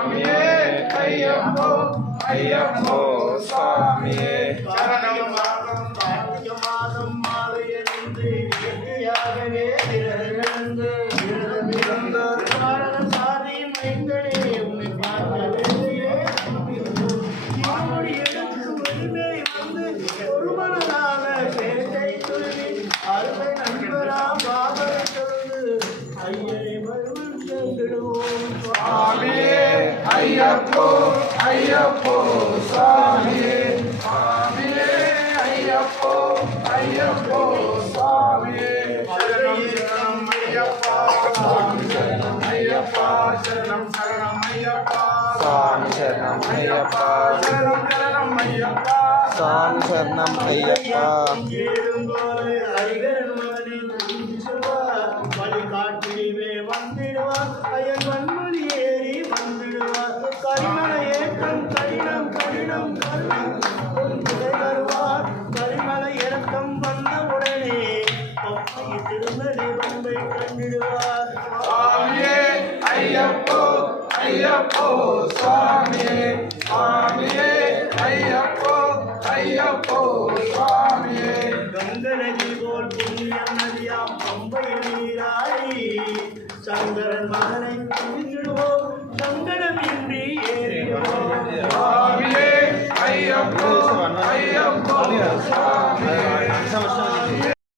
ஐயப்போ ஐயப்போ சுவாமியே சரணம் கார்த்திகை மாதம் மாலையணிந்து இயற்கையாகவே பிறந்து சாதி மைந்தனே உன்னை பார்க்கவில்லையே எடுத்து உரிமை வந்து ஒரு மனதான பேட்டை துருவி அருமை நண்பராம் பாபரை சொல்லு ஐயனை மருவன் சென்றிடுவோம் சுவாமியே ஐயப்போ ஐயப்போ சுவாமியே சுவாமியே ஐயப்போ ஐயப்போ சுவாமியே சரணம் ஐயப்பா சுவாமி சரணம் ஐயப்பா சரணம் சரணம் ஐயப்பா சுவாமி சரணம் ஐயப்பா சரணம் சரணம் ஐயப்பா சுவாமி சரணம் ஐயப்பா வழிகாட்டிலே வந்திடுவார் ஐயன் வன்மொழி ஏறி வந்திடுவார் கரிமலை ஏற்றம் கடினம் கடினம் வருவார் கரிமலை இறக்கம் வந்த உடனே திருமணி வம்பை கண்டிடுவார் சுவாமியே ஐயப்போ ஐயப்போ சுவாமியே சுவாமியே ஐயப்போ ஐயப்போ சுவாமியே கங்கனை